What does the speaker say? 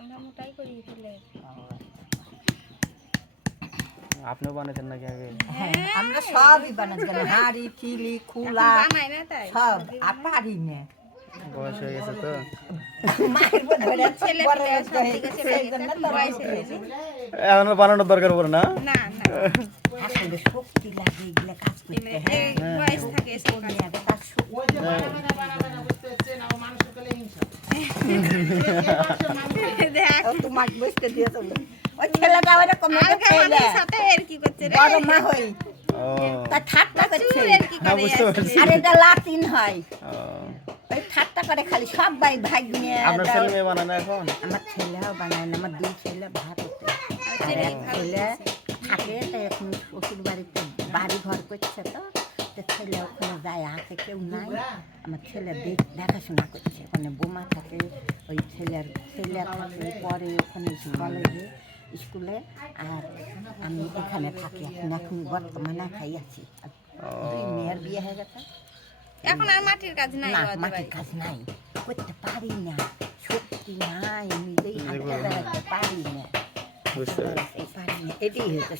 আমরা মোটাই করি ফেলে। আপনিও বানাতেন নাকি আগে? হ্যাঁ আমরা সবই বানাতে জানি, হাঁড়ি কিলি খুলা বানাই না তাই সব আর পারি না। বয়স হয়ে গেছে তো। মায়ের বোধ ধরে ছেলে বড় পেলে লোক সব হয়ে থেকে গেছে, ছেলে এই জন্য এখন তো বয়স বয়স হয়েছে। এখন বানানোর দরকার পড়ে না। না না আসলে শক্তি লাগে এগুলো কাজ করতে। হ্যাঁ এই বয়স থাকে এসব কাজ। মেয়েদের কাজ শক্তি দেখ ও তোমার বসতে দিয়েছ ওই ছেলেটা ওরকম একটা আলগা ছেলে মানুষের সাথে এর কি করছে রে? বড় মা হই ও তা ঠাট্টা করছে চুল এর কি হ্যাঁ, করে বুঝতে পারছি। আর এটা লাতিন হয় ও, ওই ঠাট্টা করে খালি সবাই ভাগ নিয়ে আপনার ছেলে মেয়ে বানায় না এখন? আমার ছেলেও বানায় না, আমার দুই ছেলে ভারতে আর এক ছেলে থাকে তো এখন শ্বশুর বাড়িতে বাড়ি ঘর করছে তো তো ছেলে ওখানে যায়, হাতে কেউ নাই, আমার ছেলে দেখাশোনা করছে, ওখানে বোমা থাকে, ওই ছেলে থাকে পরে ওখানে স্কুলে আর আমি এখানে থাকি এখন বর্তমানে খাই আছি। আর দুই মেয়ের বিয়ে হয়ে গেছে। এখন আর মাটির কাজ নাই না ওদের মাটির বাড়িতে। কাজ নাই, করতে পারি না, শক্তি নাই, নিজেই হাঁটতে বেড়াতে পারি না, বুঝতে পারছি। পারি না, এটাই হয়েছে।